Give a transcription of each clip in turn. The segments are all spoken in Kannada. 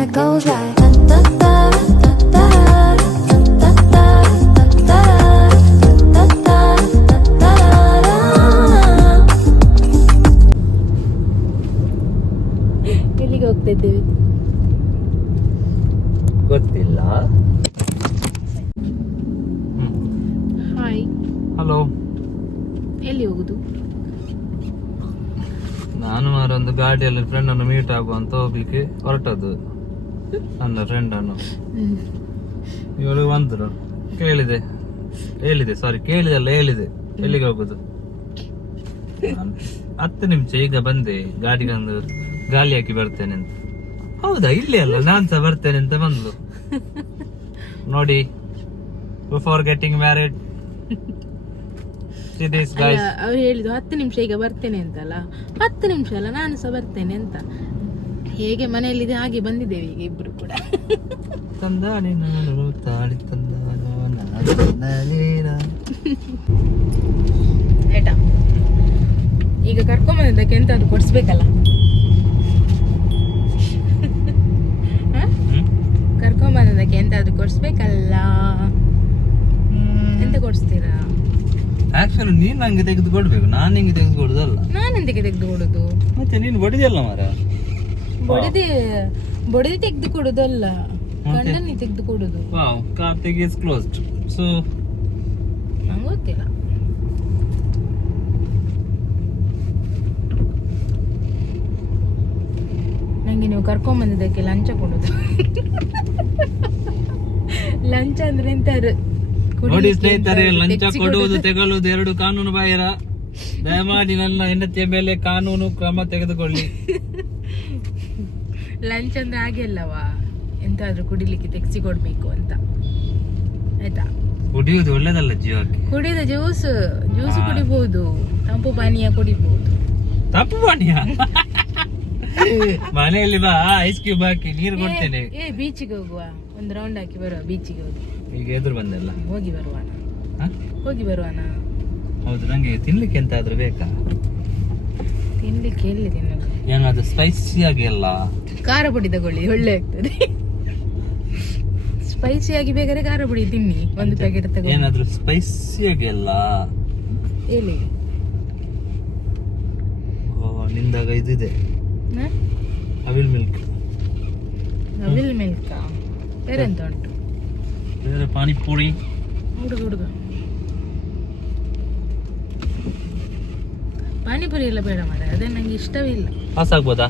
and it goes like da da da da da da da da da da da. ಎಲ್ಲಿಗೆ ಹೋಗ್ತಾ ಇದ್ದೇವೆ ಗೊತ್ತಿಲ್ಲ. Hi, hello. ಎಲ್ಲಿ ಹೋಗುದು? ನಾನು ಒಂದು ಗಾಡಿಯಲ್ಲಿ ಫ್ರೆಂಡ್ ಅನ್ನು ಮೀಟ್ ಆಗುವಂತ ಹೋಗ್ಲಿಕ್ಕೆ ಹೊರಟದ್ದು. ನನ್ನ ಫ್ರೆಂಡ್ ಅನ್ನು ಇವಳು ಬಂದ್ರು. ಕೇಳಿದೆ ಎಲ್ಲಿಗೆ ಹೋಗುದು? 10 ನಿಮಿಷ ಈಗ ಬಂದೆ, ಗಾಡಿಗೆ ಒಂದು ಗಾಲಿ ಹಾಕಿ ಬರ್ತೇನೆ ಅಂತ. ಹೌದಾ, ಇಲ್ಲಿ ಅಲ್ಲ, ನಾನ್ ಸಹ ಬರ್ತೇನೆ ಅಂತ ಬಂದ್ಲು. ನೋಡಿ, ಬಿಫೋರ್ ಗೆಟಿಂಗ್ ಮ್ಯಾರಿಡ್ ಅವ್ರು ಹೇಳಿದ್ರು 10 ನಿಮಿಷ ಈಗ ಬರ್ತೇನೆ ಅಂತಲ್ಲ. 10 ನಿಮಿಷ ಅಲ್ಲ, ನಾನು ಸಹ ಬರ್ತೇನೆ ಅಂತ. ಹೇಗೆ ಮನೆಯಲ್ಲಿದೆ ಹಾಗೆ ಬಂದಿದ್ದೇವೆ ಈಗ ಇಬ್ರು ಕೂಡ. ತಂದಾಡಿ ನಾನು ತಾಳಿ ತಂದಾನೋ ಆಯ್ತಾ, ಈಗ ಕರ್ಕೊಂಬಂದಕ್ಕೆ ಎಂತಾದ್ರು ಕೊಡ್ಸ್ಬೇಕಲ್ಲ. ಕರ್ಕೊಂಬಂದಕ್ಕೆ ಎಂತಾದ್ರು ಕೊಡ್ಸ್ಬೇಕಲ್ಲ. ಎಂತ ಕೊಡ್ಸ್ತೀರಾ? ಆಕ್ಚುಲಿ ನೀನ್ ನಂಗೆ ತೆಗೆದು ಕೊಡ್ಬೇಕು, ನಾನ್ ನಿಂಗೆ ತೆಗೆದು ಕೊಡುದಲ್ಲ. ನಾನು ಎಂತಕ್ಕೆ ತೆಗೆದು ಕೊಡುದು? ಮತ್ತೆ ನೀನು ಬಡಿದಲ್ಲ ಮಾರ. ಬೊಡೆದಿ ತೆಗೆದು ಕೊಡುದಲ್ಲ, ಗಂಡನಿ ತೆಗೆದು ಕೊಡುದು. ಕಾರ್ತಿಕ್ ಇಸ್ ಕ್ಲೋಸ್ಡ್, ಸೊ ನಂಗೆ ಗೊತ್ತಿಲ್ಲ. ನಂಗೆ ನೀವು ಕರ್ಕೊಂಬಂದಿದ್ದಕ್ಕೆ ಲಂಚ ಕೊಡುದು. ಲಂಚ ಅಂದ್ರೆ ಎಂತಾರು ನೋಡಿ ಸ್ನೇಹಿತರೆ, ಲಂಚ ಕೊಡುವುದು ತೆಗೊಳ್ಳುವುದು ಎರಡು ಕಾನೂನು ಬಾಹಿರ. ದಯಮಾಡಿ ನನ್ನ ಹೆಂಡತಿಯ ಮೇಲೆ ಕಾನೂನು ಕ್ರಮ ತೆಗೆದುಕೊಳ್ಳಿ. ಲಂಚ್ ಅಂದ್ರೆ ಹಾಗೆ ಅಲ್ಲವಾ, ಎಂತಾದ್ರೂ ಕುಡಿಲಿಕ್ಕೆ ತೆಗ್ಸಿ ಕೊಡ್ಬೇಕು ಅಂತ, ಆಯ್ತಾ? ಕುಡಿಯುವುದು ಒಳ್ಳೇದಲ್ಲ ಜೀವಕ್ಕೆ. ಕುಡಿದ ಜ್ಯೂಸ್ ಕುಡಿಬಹುದು, ತಂಪು ಪಾನೀಯ ಕುಡಿಬಹುದು. ತಪ್ಪು ಪಾನೀಯ ಮನೆಯಲ್ಲಿ ಬಾ, ಐಸ್ ಕ್ಯೂಬ್ ಹಾಕಿ ನೀರು ಕೊಡ್ತೇನೆ. ಬೀಚಿಗೆ ಹೋಗುವ, ಒಂದು ರೌಂಡ್ ಹಾಕಿ ಬರುವ. ಬೀಚಿಗೆ ಹೋಗಿ ಈಗ ಎದುರು ಬಂದಲ್ಲ, ಹೋಗಿ ಬರುವಾನ. ಹೌದು, ನಂಗೆ ತಿನ್ಲಿಕ್ಕೆ ಎಂತಾದ್ರೂ ಬೇಕಾ? ತಿನ್ಲಿಕ್ಕೆ ಎಲ್ಲಿ ತಿನ್ನೋದು? ಏನಾದ್ರು ಸ್ಪೈಸಿ ಆಗಿ ಅಲ್ಲ, ಖಾರ ಪುಡಿ ತಗೊಳ್ಳಿ, ಒಳ್ಳೆ ಆಗ್ತದೆ. ಸ್ಪೈಸಿ ಆಗಿ ಬೇಕಾದ್ರೆ ಖಾರ ಪುಡಿ ತಿನ್ನಿ, ಒಂದು ಪ್ಯಾಕೆಟ್ ತಗೊಳ್ಳಿ. ಏನಾದ್ರು ಸ್ಪೈಸಿ ಆಗಿ ಅಲ್ಲ ಹೇಳಿ. ನಿಂದಾಗ ಇದಿದೆ, ಅವಿಲ್ ಮಿಲ್ಕ್. ಬೇರೆ ಎಂತ ಉಂಟು? ಬೇರೆ ಪಾನಿಪುರಿ. ಹುಡುಗ ಪಾನಿಪುರಿ ಎಲ್ಲ ಬೇಡ ಮಾರ, ಅದೇ ನಂಗೆ ಇಷ್ಟವೇ ಇಲ್ಲ. ಪಾಸ್ ಆಗ್ಬೋದಾ?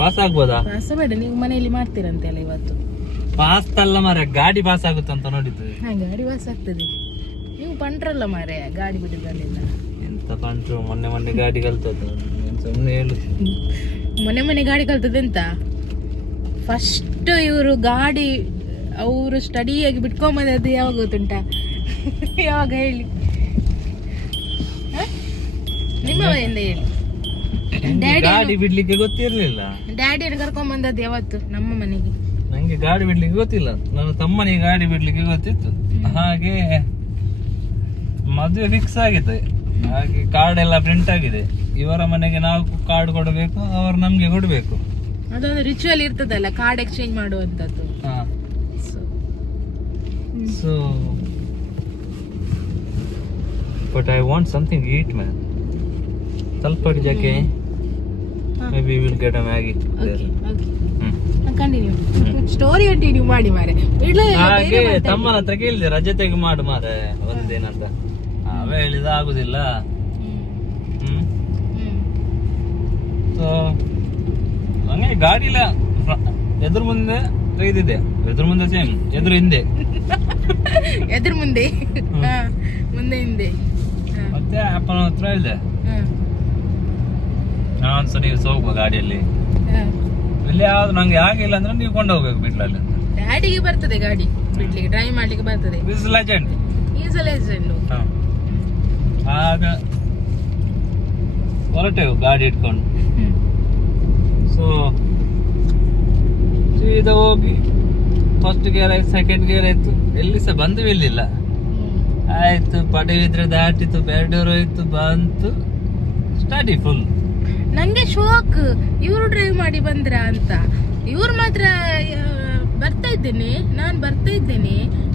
ಪಾಸ್ ಬೇಡ, ನೀವು ಮನೆಯಲ್ಲಿ ಮಾಡ್ತೀರಂತೆಲ್ಲ ಇವತ್ತು. ಪಾಸ್ ಅಲ್ಲ ಮಾರ, ಗಾಡಿ ಪಾಸ್ ಆಗುತ್ತೆ ಅಂತ ನೋಡಿದ್ದು. ಗಾಡಿ ಪಾಸ್ ಆಗ್ತದೆ, ನೀವು ಪಂಟ್ರಲ್ಲ ಮಾರೆ, ಗಾಡಿ ಬಿಡುದಲ್ಲಿಲ್ಲ. ಎಂತ ಪಂಟ್ರು, ಮೊನ್ನೆ ಗಾಡಿ ಕಲ್ತದ್ದು. ಸುಮ್ಮನೆ ಹೇಳು, ಮೊನ್ನೆ ಗಾಡಿ ಕಲ್ತದೆ ಅಂತ. ಫಸ್ಟ್ ಇವರು ಗಾಡಿ ಅವರು ಸ್ಟಡಿಯಾಗಿ ಬಿಟ್ಕೊಂಬಂದದ್ದು ಯಾವಾಗ ಗೊತ್ತುಂಟ? ಯಾವಾಗ ಹೇಳಿ, ನಿಮ್ಮ ವಯಿಂದ ಹೇಳಿ. ಗಾಡಿ ಬಿಡ್ಲಿಕ್ಕೆ ಗೊತ್ತಿರ್ಲಿಲ್ಲ. ಡ್ಯಾಡಿಯನ್ನು ಕರ್ಕೊಂಡ್ ಬಂದದ್ದು ಯಾವತ್ತು ನಮ್ಮ ಮನೆಗೆ? ನಂಗೆ ಗಾಡಿ ಬಿಡ್ಲಿಕ್ಕೆ ಗೊತ್ತಿಲ್ಲ, ನನ್ನ ತಮ್ಮನಿಗೆ ಗಾಡಿ ಬಿಡ್ಲಿಕ್ಕೆ ಗೊತ್ತಿತ್ತು. ಹಾಗೆ ಮದುವೆ ಫಿಕ್ಸ್ ಆಗಿದೆ, ಹಾಗೆ ಕಾರ್ಡ್ ಎಲ್ಲ ಪ್ರಿಂಟ್ ಆಗಿದೆ. ಇವರ ಮನೆಗೆ ನಾವು ಕಾರ್ಡ್ ಕೊಡಬೇಕು, ಅವರು ನಮ್ಗೆ ಕೊಡ್ಬೇಕು. ಅದೊಂದು ರಿಚುವಲ್ ಇರ್ತದಲ್ಲ, ಕಾರ್ಡ್ ಎಕ್ಸ್ಚೇಂಜ್ ಮಾಡುವಂತದ್ದು. So but I want something heat man. ಸ್ವಲ್ಪ ಜಾಕೆ maybe we will get a Maggi there. Continue story continue ಮಾಡಿ ಮಾರೆ. ಹಾಗೆ ತಮ್ಮನ ಹತ್ರ ಕೇಳಿದೆ, ರಜೆ ತೆಗೆ ಮಾಡು ಮಾರೆ ಒಂದೇನಂತ. ಅವ ಹೇಳಿದ ಆಗುದಿಲ್ಲ. ಸೊ ಹಂಗೆ ಗಾಡಿ ಇಲ್ಲ, ಎದುರು ಮುಂದೆ ಇದಿದೆ, ಎದುರು ಮುಂದೆ ಸೇಮ್, ಎದುರು ಹಿಂದೆ ಮುಂದೆ ಹಿಂದೆ. ಮತ್ತೆ ಅಪ್ಪನ ಹತ್ರ ಹೇಳಿದೆ, ನಾನ್ ಸಹ ನೀವು ಹೋಗುವ ಗಾಡಿಯಲ್ಲಿ, ಇಲ್ಲಿ ಯಾವ್ದು ನಂಗೆ ಆಗಿಲ್ಲ ಅಂದ್ರೆ ನೀವು ಕೊಂಡು ಹೋಗ್ಬೇಕು ಬಿಡ್ಲಲ್ಲಿ. ಡ್ಯಾಡಿಗೆ ಬರ್ತದೆ ಗಾಡಿ ಬಿಡ್ಲಿಕ್ಕೆ, ಡ್ರೈವ್ ಮಾಡ್ಲಿಕ್ಕೆ ಬರ್ತದೆ. Is legend. ಆಗ ಹೊರಟೆವು ಗಾಡಿ ಇಟ್ಕೊಂಡು. ಸೊ ಸೀದಾ ಹೋಗಿ ಫಸ್ಟ್ ಗೇರ್ ಆಯ್ತು, ಸೆಕೆಂಡ್ ಗೇರ್ ಆಯ್ತು, ಎಲ್ಲಿ ಸಹ ಬಂದು ಬೀಳಿಲ್ಲ. ಆಯ್ತು, ಪಡವಿದ್ರೆ ದಾಟಿತು, ಬೇಡೂರು ಹೋಯ್ತು, ಬಂತು, ಸ್ಟಡಿ ಫುಲ್. ನಂಗೆ ಶೋಕ್ ಇವರು ಡ್ರೈವ್ ಮಾಡಿ ಬಂದ್ರ ಅಂತ. ಇವ್ರು ಮಾತ್ರ ಬರ್ತಾ ಇದ್ದೇನೆ,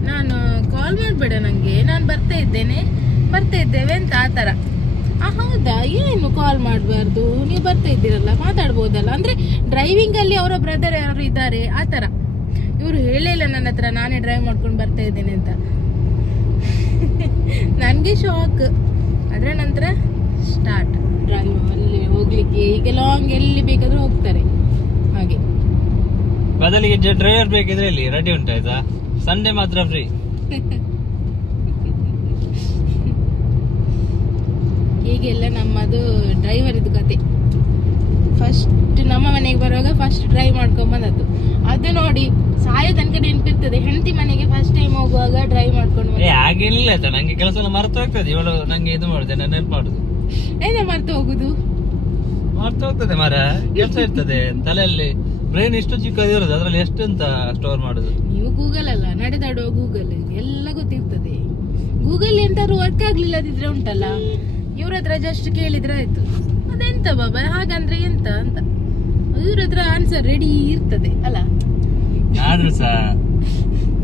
ನಾನು ಕಾಲ್ ಮಾಡಬೇಡ ನಂಗೆ, ನಾನು ಬರ್ತಾ ಇದ್ದೇವೆ ಅಂತ ಆ ಥರ. ಹೌದಾ, ಏನು ಕಾಲ್ ಮಾಡಬಾರ್ದು, ನೀವು ಬರ್ತಾ ಇದ್ದೀರಲ್ಲ ಮಾತಾಡ್ಬೋದಲ್ಲ ಅಂದ್ರೆ ಡ್ರೈವಿಂಗ್ ಅಲ್ಲಿ ಅವರ ಬ್ರದರ್ ಯಾರು ಇದ್ದಾರೆ ಆ ಥರ. ಇವರು ಹೇಳಿಲ್ಲ ನನ್ನ ಹತ್ರ ನಾನೇ ಡ್ರೈವ್ ಮಾಡ್ಕೊಂಡು ಬರ್ತಾ ಇದ್ದೇನೆ ಅಂತ. ನನಗೆ ಶಾಕ್. ಅದರ ನಂತರ ಸ್ಟಾರ್ಟ್ ಡ್ರೈವ್ ಅಲ್ಲಿ ಹೋಗ್ಲಿಕ್ಕೆ. ಈಗ ಲಾಂಗ್ ಎಲ್ಲಿ ಬೇಕಾದ್ರೂ ಹೋಗ್ತಾರೆ ಹಾಗೆ. ಬದಲಿಗೆ ಡ್ರೈವರ್ ಬೇಕಿದ್ರೆ ಇಲ್ಲಿ ರೆಡಿ ಉಂಟಾಯ್ತಾ, ಸಂಡೇ ಮಾತ್ರ ಫ್ರೀ. ಹೀಗೆಲ್ಲ ನಮ್ಮದು ಡ್ರೈವರ್ ಇದು ಕತೆ. ಫಸ್ಟ್ ನಮ್ಮ ಮನೆಗೆ ಬರುವಾಗ ಫಸ್ಟ್ ಡ್ರೈವ್ ಮಾಡ್ಕೊಂಡ್ ಬಂದದ್ದು. ಅದು ನೋಡಿ ಸಾಯೋ ತನಕ ನೆನಪಿರ್ತದೆ. ಹೆಂಡತಿ ಮನೆಗೆ ಫಸ್ಟ್ ಟೈಮ್ ಹೋಗುವಾಗ ಡ್ರೈವ್ ಮಾಡ್ಕೊಂಡು ಹಾಗೇನಿಲ್ಲ ಆಯ್ತಾ, ನಂಗೆ ಕೆಲಸ ಎಲ್ಲ ಮರ್ತು ಹೋಗ್ತದೆ. ಇವಳು ನಂಗೆ ಇದು ಮಾಡುದು, ನಾನು ನೆನಪು ಮಾಡುದು. ಏನೇ ಮರ್ತು ಹೋಗುದು, ಮರ್ತು ಹೋಗ್ತದೆ ಮರ. ಕೆಲಸ ಇರ್ತದೆ ತಲೆಯಲ್ಲಿ. ಬ್ರೈನ್ ಇಷ್ಟು ಚಿಕ್ಕದಿರೋದು, ಅದ್ರಲ್ಲಿ ಎಷ್ಟು ಅಂತ ಸ್ಟೋರ್ ಮಾಡುದು. ನೀವು ಗೂಗಲ್ ಅಲ್ಲ, ನಡೆದಾಡುವ ಗೂಗಲ್, ಎಲ್ಲ ಗೊತ್ತಿರ್ತದೆ. ಗೂಗಲ್ ಎಂತಾದ್ರು ವರ್ಕ್ ಆಗ್ಲಿಲ್ಲದಿದ್ರೆ ಉಂಟಲ್ಲ, ಇವ್ರ ಹತ್ರ ಜಸ್ಟ್ ಕೇಳಿದ್ರೆ ಆಯ್ತು, ಅದೆಂತ ಬಾಬಾ ಹಾಗಂದ್ರೆ ಎಂತ ಅಂತ ಇವ್ರ ಹತ್ರ ಆನ್ಸರ್ ರೆಡಿ ಇರ್ತದೆ ಅಲ್ಲ. ಆದ್ರೂ ಸಹ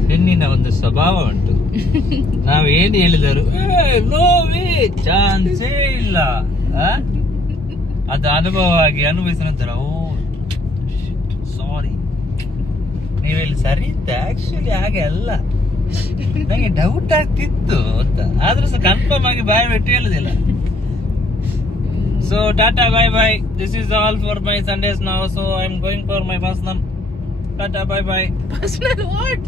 ಹೆಣ್ಣಿನ ಒಂದು ಸ್ವಭಾವ ಉಂಟು. ನಾವ್ ಏನ್ ಹೇಳಿದರು ನೋವೇ ಚಾನ್ಸೇ ಇಲ್ಲ, ಅದು ಅನುಭವವಾಗಿ ಅನುಭವಿಸಿದ ನಂತರ ಓ ಸಾರಿ ನೀವ್ ಹೇಳಿ ಸರಿ ಇತ್ತ, ಆಕ್ಚುಲಿ ಹಾಗೆ ಅಲ್ಲ, ನಂಗೆ ಡೌಟ್ ಆಗ್ತಿತ್ತು ಅಂತ. ಆದ್ರೂ ಸಹ ಕನ್ಫರ್ಮ್ ಆಗಿ ಬಾಯ್ ಬಿಟ್ಟು ಹೇಳುದಿಲ್ಲ. So tata bye bye, this is all for my Sundays now. So I am going for my personal. Tata bye bye. Personal what?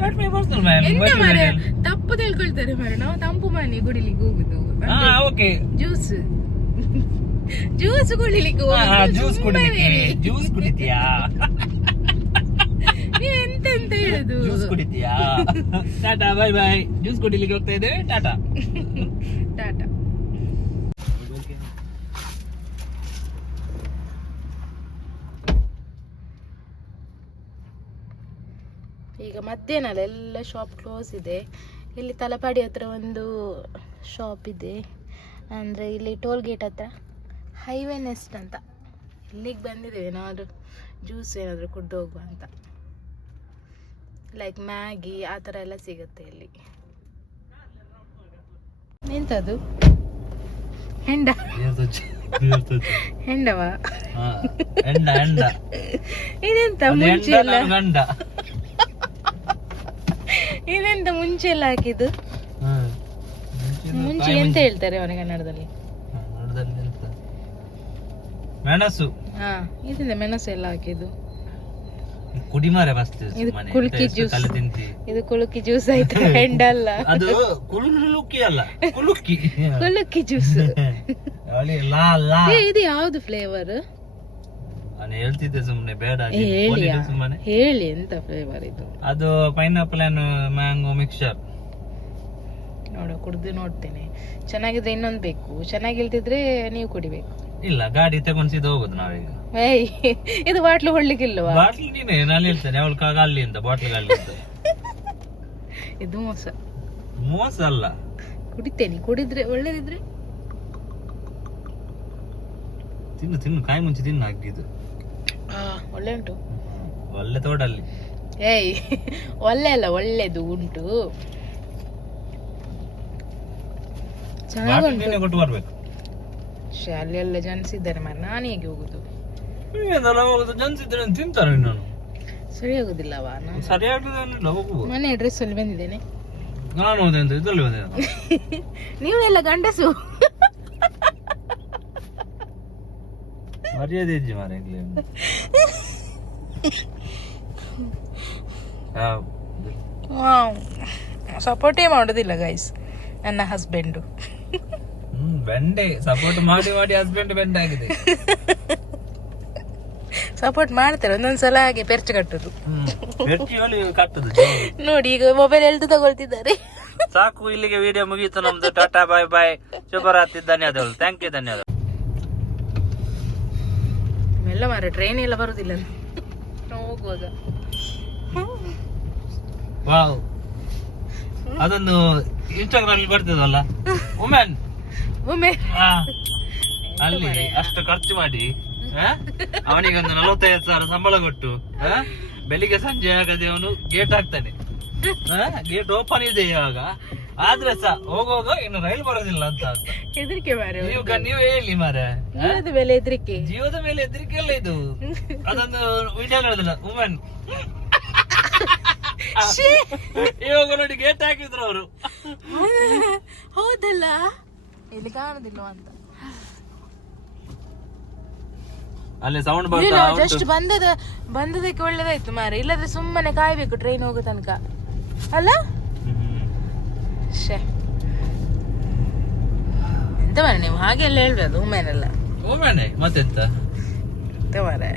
Not my personal ma'am. ತಪ್ಪು ತಿಳ್ಕೊಳ್ತಾರೆ ಮಾರೆ. ನಾವು ತಂಪು ಮನೆ ಗುಡಿಲಿಕ್ಕೆ ಹೋಗುದು. ಓಕೆ, ಜ್ಯೂಸ್ ಕುಡಿಲಿಕ್ಕೆ ಜ್ಯೂಸ್ ಕುಡಿತೀಯಾ? ನೀವು ಎಂತ ಹೇಳುದು? ಜ್ಯೂಸ್ ಕುಡಿತೀಯಾ? Tata bye bye. ಜ್ಯೂಸ್ ಕುಡಿಲಿಕ್ಕೆ ಹೋಗ್ತಾ ಇದ್ದೇವೆ. ಟಾಟಾ ಟಾಟಾ. ಈಗ ಮಧ್ಯಾಹ್ನ ಎಲ್ಲ ಶಾಪ್ ಕ್ಲೋಸ್ ಇದೆ. ಇಲ್ಲಿ ತಲಪಾಡಿ ಹತ್ರ ಒಂದು ಶಾಪ್ ಇದೆ, ಅಂದರೆ ಇಲ್ಲಿ ಟೋಲ್ ಗೇಟ್ ಹತ್ರ ಹೈವೇ ನೆಸ್ಟ್ ಅಂತ. ಇಲ್ಲಿಗೆ ಬಂದಿದ್ದೇವೆ ಏನಾದರೂ ಜ್ಯೂಸ್ ಏನಾದರೂ ಕುಡ್ದು ಹೋಗುವ ಅಂತ. ಲೈಕ್ ಮ್ಯಾಗಿ ಆ ಥರ ಎಲ್ಲ ಸಿಗುತ್ತೆ ಇಲ್ಲಿ. ಎಂತದು ಹೆಂಡ? ಹೆಂಡವಾ? ಇದೆಂತ ಮುಂಚೆ ಎಲ್ಲ ಇದೆಂತ ಮುಂಚೆ ಎಲ್ಲ ಹಾಕಿದ್ದು? ಮುಂಚೆ ಎಂತ ಹೇಳ್ತಾರೆ ಅವನ ಕನ್ನಡದಲ್ಲಿ? ಮೆಣಸು. ಹಾ, ಇದರಿಂದ ಮೆಣಸು ಎಲ್ಲ ಹಾಕಿದ್ದು. ಕುಡಿಮಾರೆ ಫಸ್ಟ್. ಇದು ಕುಳುಕಿ ಜ್ಯೂಸ್. ಇದು ಕುಳುಕಿ ಜ್ಯೂಸ್ ಆಯ್ತಾ? ಹೆಂಡಲ್ಲ ಅದು. ಕುಳುಕಿ ಅಲ್ಲ, ಕುಳುಕಿ ಜ್ಯೂಸ್. ಇದು ಯಾವ್ದು ಫ್ಲೇವರ್? ನಾನು ಹೇಳ್ತಿದ್ದೆ ಸುಮ್ನೆ, ಬೇಡ ಸುಮ್ಮನೆ ಹೇಳಿ ಎಂತ ಫ್ಲೇವರ್ ಇದು? ಅದು ಪೈನಾಪಲ್ ಅಂಡ್ ಮ್ಯಾಂಗೋ ಮಿಕ್ಸ್ಚರ್. ನೋಡ, ಕುಡ್ದು ನೋಡ್ತೇನೆ. ಚೆನ್ನಾಗಿದ್ರೆ ಇನ್ನೊಂದು ಬೇಕು, ಚೆನ್ನಾಗಿಲ್ದಿದ್ರೆ ನೀವು ಕುಡಿಬೇಕು. ಇಲ್ಲ, ಗಾಡಿ ತಗೊಂಡು ಹೋಗುದು ನಾವೀಗ. ಇದು ಬಾಟ್ಲು ಹೊಡ್ಲಿಕ್ಕಿಲ್ವಾ? ಬಾಟ್ಲು ನೀನೆ, ನಾನು ಹೇಳ್ತೇನೆ ಅವಳು ಗಾಲಿ ಅಂತ, ಬಾಟ್ಲು ಗಾಲಿ ಅಂತ. ಇದು ಮೋಸ ಅಲ್ಲ. ಕುಡಿತೇನೆ, ಕುಡಿದ್ರೆ ಒಳ್ಳೇದಿದ್ರೆ ತಿನ್ನು ಕಾಯಿ ಮುಂಚೆ ತಿನ್ನು. ಹಾಕಿದ್ದು ಒಳ್ಳೆ ಉಂಟು, ಒಳ್ಳೆ ತೋಟಲ್ಲಿ. ಒಳ್ಳೆ ಅಲ್ಲ, ಒಳ್ಳೇದು ಉಂಟು, ಚೆನ್ನಾಗಿ ಕೊಟ್ಟು ಬರ್ಬೇಕು. ಶಾಲೆಲ್ಲ ಜನಿಸಿದ್ದಾರೆ ಮಾರ, ನಾನು ಹೇಗೆ ಹೋಗುದು? ಜನಿಸಿದ್ರೆ ತಿಂತಾರೆ. ನಾನು ಸರಿ ಆಗುದಿಲ್ಲವಾ? ನಾನು ಸರಿಯಾಗಿ ಮನೆ ಅಡ್ರೆಸ್ ಅಲ್ಲಿ ಬಂದಿದ್ದೇನೆ ನಾನು. ಇದ್ರಲ್ಲಿ ಬಂದಿದ್ದೇನೆ. ನೀವೆಲ್ಲ ಗಂಡಸು ಮರ್ಯಾದೆ ಇಜ್ಜಿ ಮಾರ. ಸಪೋರ್ಟೇ ಮಾಡೋದಿಲ್ಲ ಗೈಸ್ ನನ್ನ ಹಸ್ಬೆಂಡು. ಬೆಂಡೆ ಸಪೋರ್ಟ್ ಮಾಡಿ ಮಾಡಿ ಹಸ್ಬೆಂಡ್ ಬೆಂಡೆ ಆಗಿದೆ. ಸಪೋರ್ಟ್ ಮಾಡ್ತಾರೆ ಒಂದೊಂದ್ಸಲ, ಹಾಗೆ ಪೆರ್ಚು ಕಟ್ಟುದು. ಕಟ್ಟುದು ನೋಡಿ, ಈಗ ಮೊಬೈಲ್ ಎಲ್ದು ತಗೊಳ್ತಿದ್ದಾರೆ. ಸಾಕು, ಇಲ್ಲಿಗೆ ವಿಡಿಯೋ ಮುಗೀತು ನಮ್ದು. ಟಾಟಾ ಬೈ ಬೈ, ಶುಭರಾತ್ರಿ, ಧನ್ಯವಾದಗಳು. ಥ್ಯಾಂಕ್ ಯು, ಧನ್ಯವಾದ. ಎಲ್ಲ ಮಾರ ಟ್ರೈನ್ ಎಲ್ಲ ಬರುದಿಲ್ಲ ಹೋಗುವಾಗ. ವಾವ್, ಅದೊಂದು ಇನ್ಸ್ಟಾಗ್ರಾಮ್ ಅಲ್ಲಿ ಬರ್ತದಲ್ಲ, ವುಮೆನ್. ಅಲ್ಲಿ ಅಷ್ಟು ಖರ್ಚು ಮಾಡಿ ಅವನಿಗೊಂದು 45,000 ಸಂಬಳ ಕೊಟ್ಟು ಬೆಳಿಗ್ಗೆ ಸಂಜೆ ಆಗದೆ ಅವನು ಗೇಟ್ ಹಾಕ್ತಾನೆ. ಗೇಟ್ ಓಪನ್ ಇದೆ ಇವಾಗ, ಆದ್ರೆ ಹೋಗುವಾಗ ಇನ್ನು ರೈಲು ಬರೋದಿಲ್ಲ ಅಂತ ಹೆದರಿಕೆ ಮಾರೆ. ನೀವು ಹೇಳಿ ಮಾರೆ, ಜೀವದ ಮೇಲೆ ಹೆದರಿಕೆ. ಜೀವದ ಮೇಲೆ ಹೆದರಿಕೆ ಅಲ್ಲ ಇದು. ಅದೊಂದು ವಿಡಿಯೋ ನೋಡಿದಿಲ್ಲ ವುಮೆನ್, ಇವಾಗ ನೋಡಿ ಗೇಟ್ ಹಾಕಿದ್ರು ಅವರು. ಹೌದಲ್ಲ, ಇಲ್ಲಿ ಕಾಣುದಿಲ್ಲ ಅಂತ. ಅಲ್ಲಿ ಸೌಂಡ್ ಬರ್ತಾ ಜಸ್ಟ್ ಬಂದದಕ್ಕೆ ಒಳ್ಳೇದಾಯ್ತು ಮಾರೆ, ಇಲ್ಲದ್ರೆ ಸುಮ್ಮನೆ ಕಾಯ್ಬೇಕು ಟ್ರೈನ್ ಹೋಗೋ ತನಕ ಅಲ್ಲ. ಎಂತ ಮಾರೆ ನೀವು ಹಾಗೆಲ್ಲ ಹೇಳ್ಬೋದು, ವುಮೆನ್ ಅಲ್ಲ ವುಮೆನ್ ಮತ್ತೆಂತ ಎಂತ ಮಾರೆ.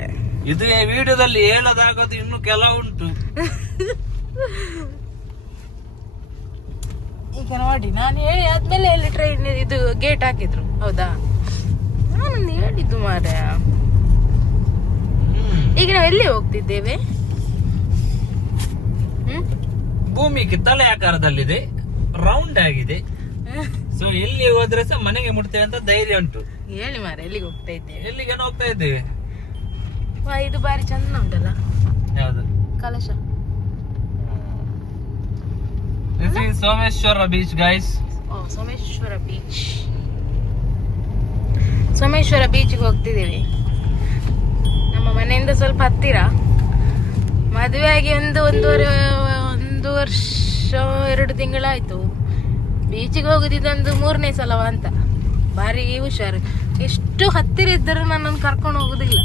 ಇದು ವಿಡಿಯೋದಲ್ಲಿ ಹೇಳೋದಾಗೋದು ಇನ್ನು ಕೆಲವು ಉಂಟು. ಈಗ ನೋಡಿ, ನಾನು ಹೇಳಿ ಆದ್ಮೇಲೆ ಎಲ್ಲಿ ಟ್ರೈನ್ ಇದು ಗೇಟ್ ಹಾಕಿದ್ರು, ಹೌದಾ? ನಾನು ಹೇಳಿದ್ದು ಮಾರೆ. ಈಗ ನಾವು ಎಲ್ಲಿ ಹೋಗ್ತಿದ್ದೇವೆ? ಭೂಮಿಗೆ ತಲೆ ಆಕಾರದಲ್ಲಿದೆ, ರೌಂಡ್ ಆಗಿದೆ. ಸೊ ಎಲ್ಲಿ ಹೋದ್ರೆ ಸಹ ಮನೆಗೆ ಮುಟ್ತೇವೆ ಅಂತ ಧೈರ್ಯ ಉಂಟು. ಹೇಳಿ ಮಾರೆ, ಎಲ್ಲಿಗೆ ಹೋಗ್ತಾ ಇದ್ದೇವೆ? ಎಲ್ಲಿಗೆ ಹೋಗ್ತಾ ಇದ್ದೇವೆ? ಇದು ಬಾರಿ ಚಂದ ಉಂಟಲ್ಲ, ಯಾವುದು? ಕಲಶ. This is Someshwar beach guys. Someshwar beach. Someshwar ಬೀಚ್ಗೆ ಹೋಗ್ತಿದ್ದೀವಿ. ನಮ್ಮ ಮನೆಯಿಂದ ಸ್ವಲ್ಪ ಹತ್ತಿರ. ಮದುವೆ ಆಗಿ ಒಂದು ವರ್ಷ 2 ತಿಂಗಳಾಯ್ತು. ಬೀಚಿಗೆ ಹೋಗುದಿದ್ದೊಂದು 3ನೇ ಸಲವ ಅಂತ. ಭಾರಿ ಹುಷಾರು. ಎಷ್ಟು ಹತ್ತಿರ ಇದ್ದರೂ ನನ್ನನ್ನು ಕರ್ಕೊಂಡು ಹೋಗುದಿಲ್ಲ.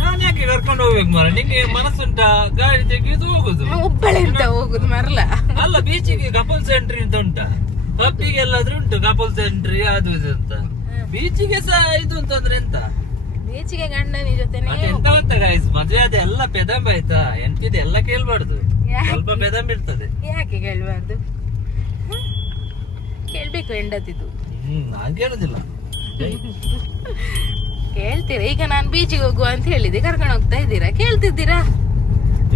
ನಾನು ಯಾಕೆ ಕರ್ಕೊಂಡು ಹೋಗ್ಬೇಕು ಮಾರ? ನಿಂಗೆ ಮನಸ್ಸುಂಟಾ? ಗಾಡಿ ತೆಗೆದು ಹೋಗುದು. ಒಬ್ಬಳೆ ಅಂತ ಹೋಗುದು ಮರಲ್ಲ. ಅಲ್ಲ, ಬೀಚಿಗೆ ಕಪಲ್ಸ್ ಎಂಟ್ರಿ ಅಂತ ಉಂಟಾ? ಪಬ್ಬಿಗೆ ಎಲ್ಲಾದ್ರೂ ಉಂಟು ಕಪಲ್ಸ್ ಎಂಟ್ರಿ ಅದು ಇದು ಅಂತ. ಬೀಚಿಗೆ ಸಹ ಇದು ಅಂತಂದ್ರೆ ಎಂತ? ಬೀಚಿಗೆ ಗಂಡನಿ ಜೊತೆನೆ. ಎಂತ ಗೊತ್ತಾ ಗಾಯ್ಸ್, ಮದುವೆ ಆದ ಎಲ್ಲ ಪೆದಂಬ ಆಯ್ತಾ, ಎಂತಿದೆ ಎಲ್ಲ ಕೇಳ್ಬಾರ್ದು. ಸ್ವಲ್ಪ ಪೆದಂಬ ಇರ್ತದೆ. ಯಾಕೆ ಕೇಳ್ಬಾರ್ದು? ಕೇಳ್ಬೇಕು ಹೆಂಡತಿದು. ನಾನ್ ಕೇಳುದಿಲ್ಲ. ಕೇಳ್ತೀರಾ? ಈಗ ನಾನು ಬೀಚಿಗೆ ಹೋಗುವ ಅಂತ ಹೇಳಿದೆ, ಕರ್ಕೊಂಡು ಹೋಗ್ತಾ ಇದ್ದೀರಾ? ಕೇಳ್ತಿದ್ದೀರಾ?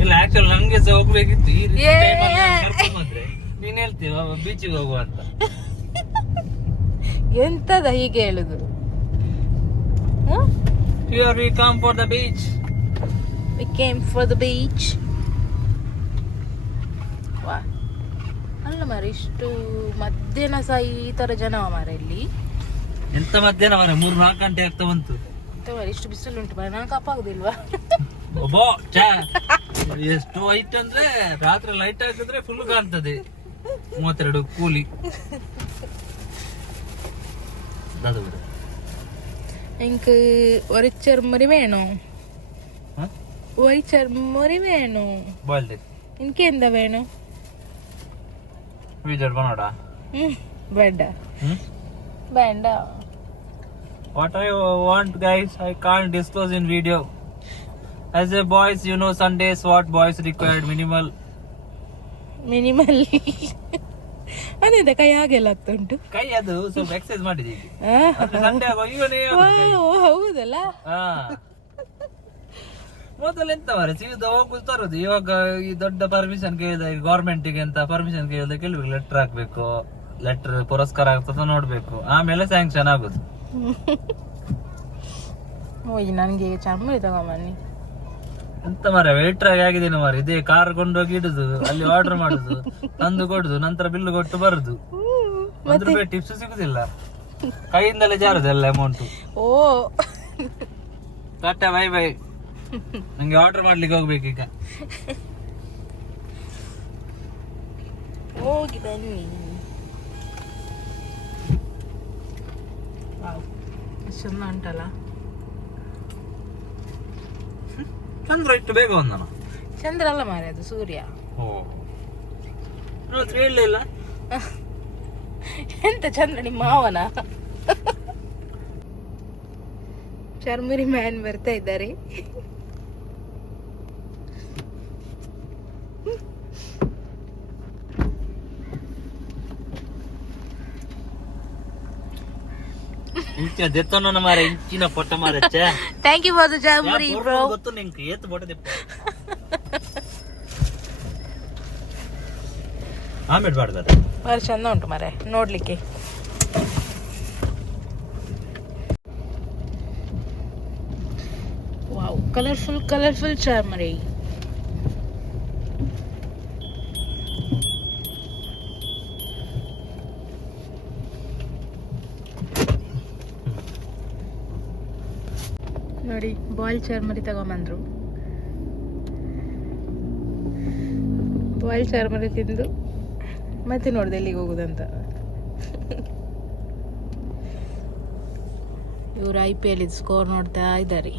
ಇಲ್ಲ, ಆಕ್ಚುಲಿ ನಂಗೆ ಸಹ ಹೋಗ್ಬೇಕಿತ್ತು. ಈ ರೀತಿ ಕರ್ಕೊಂಡ್ ಬಂದ್ರೆ ನೀನ್ ಹೇಳ್ತೀವ ಬೀಚಿಗೆ ಹೋಗುವ ಅಂತ. ಎಂತದ ಹೀಗೆ ಹೇಳುದು? Here we come for the beach. We came for the beach. ವಾ, ಅಲ್ಲ ಮಾರೆ, ಇಷ್ಟು ಮಧ್ಯಾಹ್ನ ಸಹ ಈ ತರ ಜನ ಮಾರ ಇಲ್ಲಿ. ಎಂತ ಮಧ್ಯಾಹ್ನ ಮಾರೆ, 3-4 ಗಂಟೆ ಆಗ್ತಾ ಬಂತು. ಇಷ್ಟು ಬಿಸಿಲು ಉಂಟು ಮಾರೆ, ನಾನು ಕಪ್ಪಾಗುದಿಲ್ವಾ? ಒಬ್ಬೋ ಎಷ್ಟು ಹೈಟ್ ಅಂದ್ರೆ ರಾತ್ರಿ ಲೈಟ್ ಹಾಕಿದ್ರೆ ಫುಲ್ ಕಾಣ್ತದೆ. 32 ಕೂಲಿ. എനിക്ക് ഒരു ചെറുമുറി വേണോ? ഒരു ചെറുമുറി വേണോ? എനിക്ക് എന്താ വേണോ? വേണ്ട. വേണ്ട. What I want guys, I can't disclose in video. As a boys, you know Sundays what boys required minimal. ಅದೇ ಕೈ ಹಾಗೆಲ್ಲ ಆಗ್ತುಂಟು. ಕೈ ಅದು ಸ್ವಲ್ಪ ಎಕ್ಸರ್ಸೈಸ್ ಮಾಡಿದೆ. ಸಂಡೇ ಹೌದಲ್ಲ. ಮೊದಲು ಎಂತ ಮಾರೆ, ಸೀದಾ ಹೋಗುದು ತರುದು. ಇವಾಗ ಈ ದೊಡ್ಡ ಪರ್ಮಿಷನ್ ಕೇಳಿದ ಗೌರ್ಮೆಂಟ್ ಗೆ ಅಂತ ಪರ್ಮಿಷನ್ ಕೇಳಿದ ಕೇಳ್ಬೇಕು, ಲೆಟರ್ ಹಾಕ್ಬೇಕು, ಲೆಟರ್ ಪುರಸ್ಕಾರ ಆಗ್ತದ ನೋಡ್ಬೇಕು, ಆಮೇಲೆ ಸ್ಯಾಂಕ್ಷನ್ ಆಗುದು. ಓಯ್, ನನ್ಗೆ ಚರ್ಮುರಿ ತಗೊಂಬನ್ನಿ. ಎಂತ ಮಾರ, ವೇಟ್ರ್ ಆಗಿದ್ದೇನೆ ಮಾರ. ಇದೇ ಕಾರ್ ಕೊಂಡೋಗಿ ಇಡುದು, ಅಲ್ಲಿ ಆರ್ಡರ್ ಮಾಡುದು, ತಂದು ಕೊಡುದು, ನಂತರ ಬಿಲ್ ಕೊಟ್ಟು ಬರುದು. ₹1 ಟಿಪ್ಸ್ ಸಿಗುದಿಲ್ಲ, ಕೈಯಿಂದಲೇ ಜಾರುದು ಎಲ್ಲ amount. O Tata bye by. ನಂಗೆ ಆರ್ಡರ್ ಮಾಡ್ಲಿಕ್ಕೆ ಹೋಗ್ಬೇಕೀಗ. ಹೋಗಿ ಬನ್ನಿ. ಚಂದ ಉಂಟಲ್ಲ. ಚಂದ್ರ ಇಷ್ಟು ಬೇಗ ಬಂದನ? ಚಂದ್ರ ಅಲ್ಲ ಮಾರೆ, ಅದು ಸೂರ್ಯ. ಹೇಳಲಿಲ್ಲ. ಎಂತ ಚಂದ್ರ, ನಿಮ್ಮ ಮಾವನ? ಚರ್ಮುರಿ ಮ್ಯಾನ್ ಬರ್ತಾ ಇದ್ದಾರೆ. ದೆತ್ತನ ಮಾರ, ಇಂಚಿನ ಪೊಟ್ಟ ಮಾರ. Thank you for the churmuri bro. ಗೊತ್ತು ನಿಂಗೆ ಏತ್ ಪೊಟ್ಟ ದೆಪ್ಪ. ಆಮೇಲೆ ಬಾರ್ದಾರೆ. ಮಾರ ಚಂದ ಉಂಟು ಮಾರೆ ನೋಡ್ಲಿಕ್ಕೆ. ಕಲರ್ಫುಲ್ ಚಾಮರಿ. ನೋಡಿ ಬಾಯ್ಲ್ ಚಾರ್ಮರಿ ತಗೊಂಬಂದ್ರು. ಬಾಯ್ಲ್ ಚಾರ್ಮರಿ ತಿಂದು ಮತ್ತೆ ನೋಡಿದೆ ಎಲ್ಲಿಗೆ ಹೋಗುದಂತ. ಇವರು IPL ಸ್ಕೋರ್ ನೋಡ್ತಾ ಇದ್ದಾರೆ.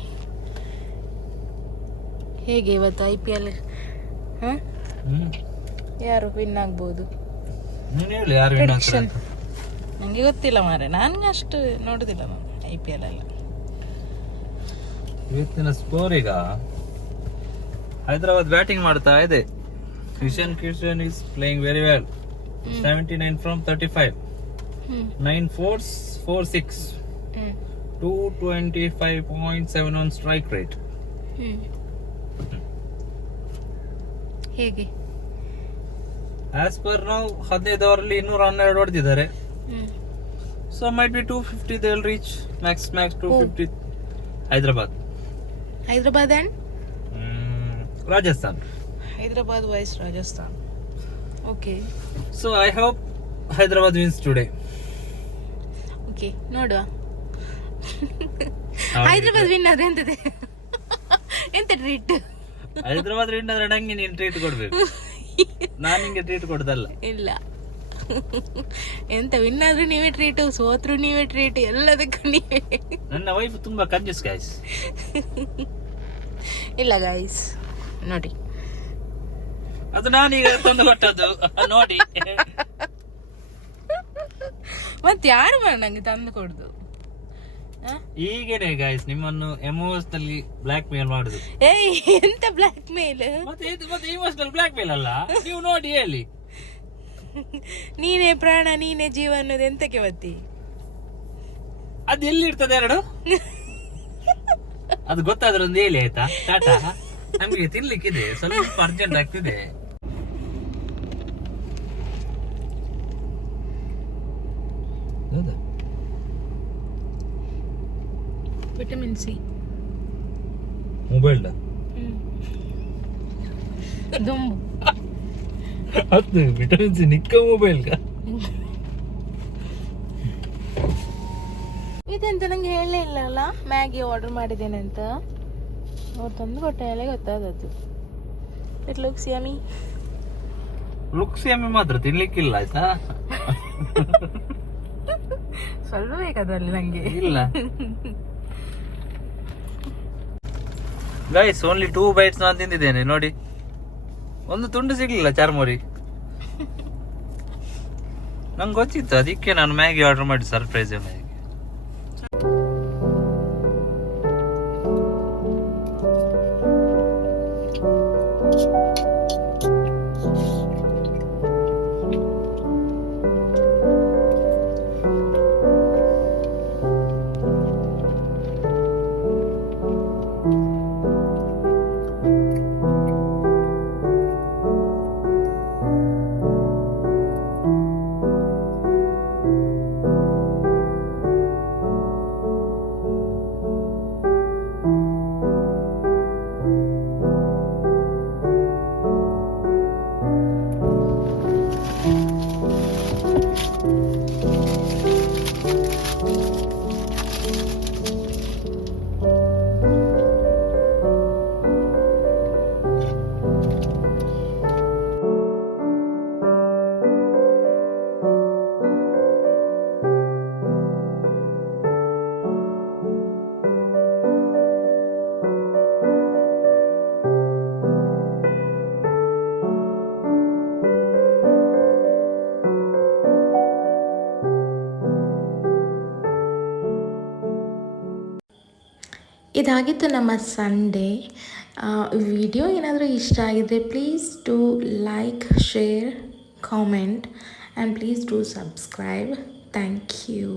ಹೇಗೆ ಇವತ್ತು IPL ಯಾರು ವಿನ್ ಆಗ್ಬೋದು? ಪ್ರೆಡಿಕ್ಷನ್ ನನಗೆ ಗೊತ್ತಿಲ್ಲ ಮಾರೆ, ನನಗೆ ಅಷ್ಟು ನೋಡುದಿಲ್ಲ ನಾನು IPL ಎಲ್ಲ. ಇವತ್ತಿನ ಸ್ಕೋರ್ ಈಗ ಹೈದರಾಬಾದ್ ಬ್ಯಾಟಿಂಗ್ ಮಾಡ್ತಾ ಇದೆ. Kishan is playing very well. 79 from 35. 9 fours, 4 6. 225.71 strike rate. ಹೇಗೆ ಆಸ್ ಪರ್ ನಾವು 15 ಓವರಲ್ಲಿ 212 ಹೊಡೆದಿದ್ದಾರೆ. So might be 250 they will reach max 250. Hyderabad and Rajasthan. Hyderabad vs Rajasthan. Okay. So I hope Hyderabad wins today. Okay, ನೋಡುವ. ಹೈದರಾಬಾದ್ ವಿನ್ ಆದ್ರೆ ಎಂತದೆ? ಎಂತ ಟ್ರೀಟ್? ಹೈದರಾಬಾದ್ ವಿನ್ ಆದ್ರೆ ನಂಗೆ ನೀನು ಟ್ರೀಟ್ ಕೊಡ್ಬೇಕು. ನಾನು ನಿಂಗೆ ಟ್ರೀಟ್ ಕೊಡೋದಲ್ಲ. ಇಲ್ಲ. ಎಂತ ವಿನ್ ಆದ್ರೆ ನೀವೇ ಟ್ರೀಟ್, ಸೋತ್ರು ನೀವೇ ಟ್ರೀಟ್, ಎಲ್ಲದಕ್ಕೂ ನೀವೇ. ನನ್ನ ವೈಫ್ ತುಂಬಾ ಕಂಜೂಸ್ ಗೈಸ್. ಇಲ್ಲ ಗೈಸ್ ನೋಡಿ, ಅದು ನಾನೀಗ ತಂದು ಕೊಟ್ಟದ್ದು ನೋಡಿ. ಮತ್ತೆ ಯಾರು ಮಾಡ ನಂಗೆ ತಂದು ಕೊಡುದು? ಈಗೇನೆ ಗೈಸ್ ನಿಮ್ಮನ್ನು ಎಮೋಷನಲಿ ಬ್ಲಾಕ್ ಮೇಲ್ ಮಾಡುದು. ಏಯ್ ಎಂತ ಬ್ಲಾಕ್ ಮೇಲ್? ಮತ್ತೆ ಇಮೋಷನಲ್ ಬ್ಲಾಕ್ ಮೇಲ್ ಅಲ್ಲ, ನೀವು ನೋಡಿ ಹೇಳಿ. ನೀನೇ ಪ್ರಾಣ ನೀನೇ ಜೀವ ಅನ್ನೋದು ಎಂತಕ್ಕೆ ಬತ್ತಿ? ಅದು ಎಲ್ಲಿ ಇರ್ತದೆ ಎರಡು? ಅದು ಗೊತ್ತಾದ್ರೆ ಒಂದು ಹೇಳಿ ಆಯ್ತಾ? ಟಾಟಾ, ನಮ್ಗೆ ತಿನ್ಲಿಕ್ಕಿದೆ, ಸ್ವಲ್ಪ ಅರ್ಜೆಂಟ್ ಆಗ್ತಿದೆ. ವಿಟಮಿನ್ ಸಿ ಮೊಬೈಲ್ ದುಂಬು ಅದು ವಿಟಮಿನ್ ಸಿ ನಿಕ್ಕ ಮೊಬೈಲ್ ಇದೆಂತ ನಂಗೆ ಹೇಳಲೇ ಇಲ್ಲ ಅಲ್ಲ, ಮ್ಯಾಗಿ ಆರ್ಡರ್ ಮಾಡಿದ್ದೇನೆ ಅಂತ. ಅವ್ರು ತಂದು ಕೊಟ್ಟ ಎಲ್ಲ ಗೊತ್ತಾದದ್ದು. It looks yummy. Looks yummy ಮಾತ್ರ ತಿನ್ಲಿಕ್ಕಿಲ್ಲ ಆಯ್ತಾ? ಸ್ವಲ್ಪ ಬೇಕಾದಲ್ಲಿ ನಂಗೆ. ಇಲ್ಲ ಗೈಸ್, ಓನ್ಲಿ 2 bites ನಾನು ತಿಂದಿದ್ದೇನೆ ನೋಡಿ. ಒಂದು ತುಂಡು ಸಿಗ್ಲಿಲ್ಲ ಚಾರ್ಮೋರಿ. ನಂಗೆ ಗೊತ್ತಿತ್ತು, ಅದಕ್ಕೆ ನಾನು ಮ್ಯಾಗಿ ಆರ್ಡರ್ ಮಾಡಿ ಸರ್ಪ್ರೈಸ್ ಮ್ಯಾಗಿ. ಇದಾಗಿತ್ತು ನಮ್ಮ ಸಂಡೇ ವಿಡಿಯೋ. ಏನಾದರೂ ಇಷ್ಟ ಆಗಿದ್ರೆ please do like, share, comment and please do subscribe. Thank you.